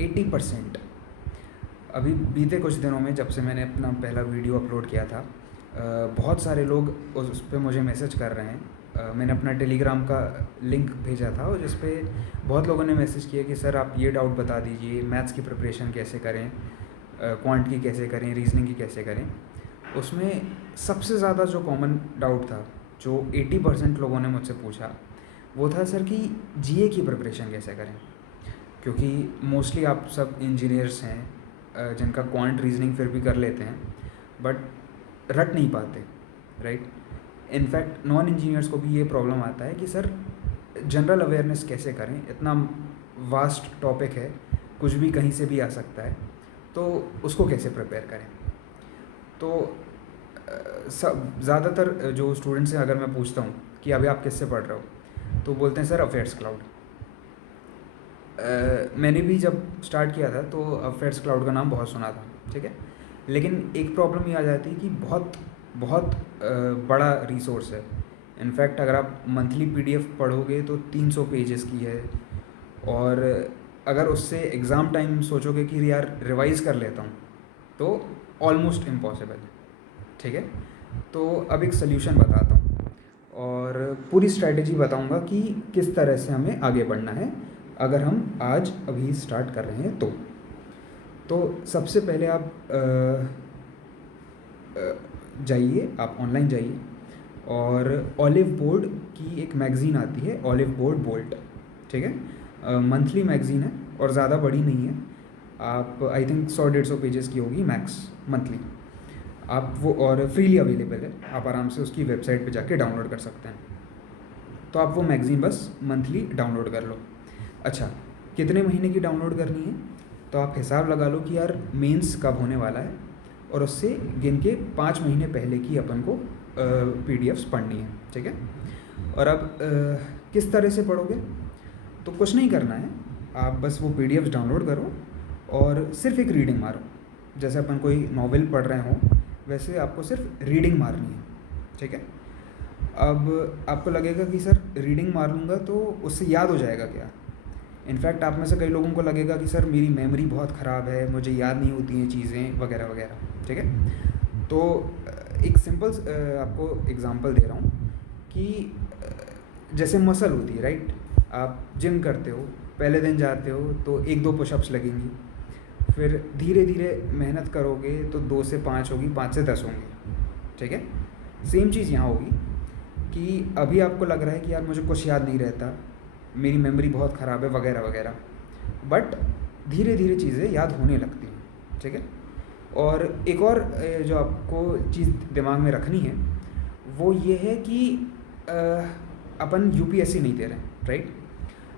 80%। अभी बीते कुछ दिनों में जब से मैंने अपना पहला वीडियो अपलोड किया था, बहुत सारे लोग उस पे मुझे मैसेज कर रहे हैं। मैंने अपना टेलीग्राम का लिंक भेजा था और जिस पे बहुत लोगों ने मैसेज किया कि सर आप ये डाउट बता दीजिए, मैथ्स की प्रिपरेशन कैसे करें, क्वांट की कैसे करें, रीजनिंग की कैसे करें। उसमें सबसे ज़्यादा जो कॉमन डाउट था, जो 80% लोगों ने मुझसे पूछा, वो था सर कि जीए की प्रिपरेशन कैसे करें। क्योंकि मोस्टली आप सब इंजीनियर्स हैं, जिनका क्वांट रीजनिंग फिर भी कर लेते हैं, बट रट नहीं पाते, राइट। इनफैक्ट नॉन इंजीनियर्स को भी ये प्रॉब्लम आता है कि सर जनरल अवेयरनेस कैसे करें, इतना वास्ट टॉपिक है, कुछ भी कहीं से भी आ सकता है, तो उसको कैसे प्रिपेयर करें। तो सब ज़्यादातर जो स्टूडेंट्स हैं, अगर मैं पूछता हूँ कि अभी आप किससे पढ़ रहे हो, तो बोलते हैं सर अफेयर्स क्लाउड। मैंने भी जब स्टार्ट किया था तो अफेयर्स क्लाउड का नाम बहुत सुना था, ठीक है। लेकिन एक प्रॉब्लम ये आ जाती है कि बहुत बहुत बड़ा रिसोर्स है। इनफैक्ट अगर आप मंथली पीडीएफ पढ़ोगे तो 300 पेजेस की है, और अगर उससे एग्ज़ाम टाइम सोचोगे कि यार रिवाइज़ कर लेता हूँ, तो ऑलमोस्ट इम्पॉसिबल है, ठीक है। तो अब एक सल्यूशन बताता हूँ और पूरी स्ट्रैटेजी बताऊँगा कि किस तरह से हमें आगे बढ़ना है अगर हम आज अभी स्टार्ट कर रहे हैं तो सबसे पहले आप जाइए, आप ऑनलाइन जाइए और ऑलिव बोर्ड की एक मैगज़ीन आती है, ऑलिव बोर्ड बोल्ट, ठीक है। मंथली मैगज़ीन है और ज़्यादा बड़ी नहीं है। आप आई थिंक 100-150 पेजेस की होगी मैक्स मंथली। आप वो, और फ्रीली अवेलेबल है, आप आराम से उसकी वेबसाइट पे जाके डाउनलोड कर सकते हैं। तो आप वो मैगज़ीन बस मंथली डाउनलोड कर लो। अच्छा, कितने महीने की डाउनलोड करनी है, तो आप हिसाब लगा लो कि यार मेंस कब होने वाला है, और उससे गिन के 5 महीने पहले की अपन को पीडीएफ्स पढ़नी है, ठीक है। और अब किस तरह से पढ़ोगे, तो कुछ नहीं करना है, आप बस वो पीडीएफ्स डाउनलोड करो और सिर्फ एक रीडिंग मारो। जैसे अपन कोई नॉवेल पढ़ रहे हों, वैसे आपको सिर्फ रीडिंग मारनी है, ठीक है। अब आपको लगेगा कि सर रीडिंग मार लूँगा तो उससे याद हो जाएगा क्या। इनफैक्ट आप में से कई लोगों को लगेगा कि सर मेरी मेमोरी बहुत ख़राब है, मुझे याद नहीं होती हैं चीज़ें वगैरह वगैरह, ठीक है। तो एक सिंपल आपको एग्जांपल दे रहा हूँ कि जैसे मसल होती है, राइट। आप जिम करते हो, पहले दिन जाते हो तो 1-2 पुशअप्स लगेंगी, फिर धीरे धीरे मेहनत करोगे तो 2 से 5 होगी, 5 से 10 होंगी, ठीक है। सेम चीज़ यहाँ होगी कि अभी आपको लग रहा है कि यार मुझे कुछ याद नहीं रहता, मेरी मेमोरी बहुत ख़राब है वगैरह वगैरह, बट धीरे धीरे चीज़ें याद होने लगती हैं, ठीक है। और एक और जो आपको चीज़ दिमाग में रखनी है वो ये है कि अपन यूपीएससी नहीं दे रहे हैं, राइट।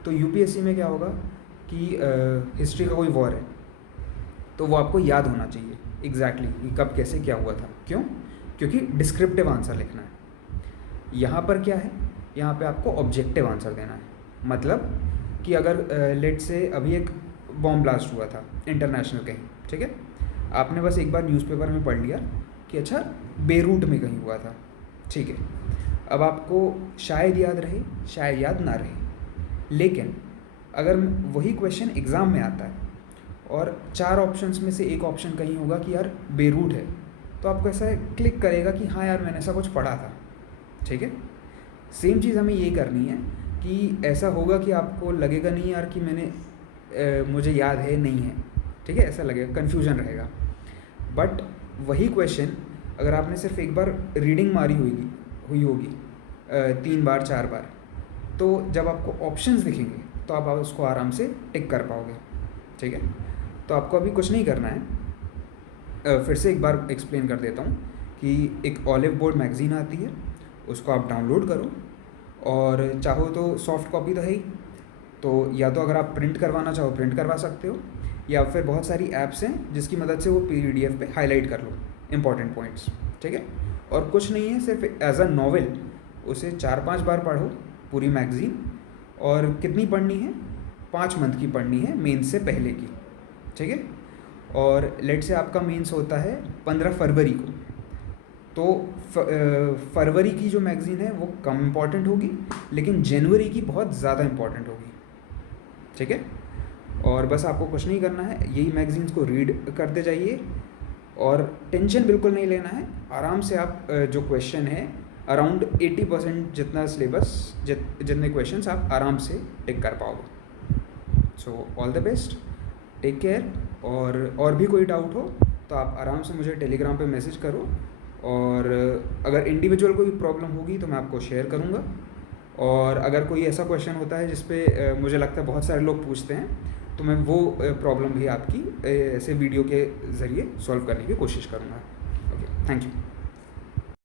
तो यूपीएससी में क्या होगा कि हिस्ट्री का कोई वॉर है, तो वो आपको याद होना चाहिए एग्जैक्टली कि कब कैसे क्या हुआ था। क्यों? क्योंकि डिस्क्रिप्टिव आंसर लिखना है। यहाँ पर क्या है, यहाँ पे आपको ऑब्जेक्टिव आंसर देना है। मतलब कि अगर लेट से अभी एक बॉम्ब ब्लास्ट हुआ था इंटरनेशनल कहीं, ठीक है। आपने बस एक बार न्यूज़पेपर में पढ़ लिया कि अच्छा बेरूट में कहीं हुआ था, ठीक है। अब आपको शायद याद रहे, शायद याद ना रहे, लेकिन अगर वही क्वेश्चन एग्ज़ाम में आता है और 4 ऑप्शंस में से एक ऑप्शन कहीं होगा कि यार बेरूट है, तो आपको ऐसा क्लिक करेगा कि हाँ यार मैंने ऐसा कुछ पढ़ा था, ठीक है। सेम चीज़ हमें ये करनी है कि ऐसा होगा कि आपको लगेगा नहीं यार कि मुझे याद है नहीं है, ठीक है, ऐसा लगेगा, कन्फ्यूजन रहेगा। बट वही क्वेश्चन अगर आपने सिर्फ एक बार रीडिंग मारी हुई होगी 3 बार 4 बार, तो जब आपको ऑप्शंस दिखेंगे तो आप उसको आराम से टिक कर पाओगे, ठीक है। तो आपको अभी कुछ नहीं करना है, फिर से एक बार एक्सप्लेन कर देता हूँ कि एक ऑलिव बोर्ड मैगज़ीन आती है, उसको आप डाउनलोड करो, और चाहो तो सॉफ्ट कॉपी तो है ही, तो या तो अगर आप प्रिंट करवाना चाहो प्रिंट करवा सकते हो, या फिर बहुत सारी ऐप्स हैं जिसकी मदद से वो पीडीएफ पे हाईलाइट कर लो इंपॉर्टेंट पॉइंट्स, ठीक है। और कुछ नहीं है, सिर्फ एज अ नॉवेल उसे 4-5 बार पढ़ो पूरी मैगज़ीन। और कितनी पढ़नी है, 5 मंथ की पढ़नी है, मेंस से पहले की, ठीक है। और लेट से आपका मेंस होता है 15 फरवरी को, तो फरवरी की जो मैगज़ीन है वो कम इम्पॉर्टेंट होगी, लेकिन जनवरी की बहुत ज़्यादा इम्पॉर्टेंट होगी, ठीक है। और बस आपको कुछ नहीं करना है, यही मैगज़ीन्स को रीड करते जाइए और टेंशन बिल्कुल नहीं लेना है। आराम से आप जो क्वेश्चन है अराउंड 80% जितना सिलेबस जितने क्वेश्चंस आप आराम से टिक कर पाओगे। So all the best, take care. और भी कोई डाउट हो तो आप आराम से मुझे टेलीग्राम पे मैसेज करो, और अगर इंडिविजुअल कोई प्रॉब्लम होगी तो मैं आपको शेयर करूँगा। और अगर कोई ऐसा क्वेश्चन होता है जिस पे मुझे लगता है बहुत सारे लोग पूछते हैं, तो मैं वो प्रॉब्लम भी आपकी ऐसे वीडियो के ज़रिए सॉल्व करने की कोशिश करूँगा। Okay, thank you.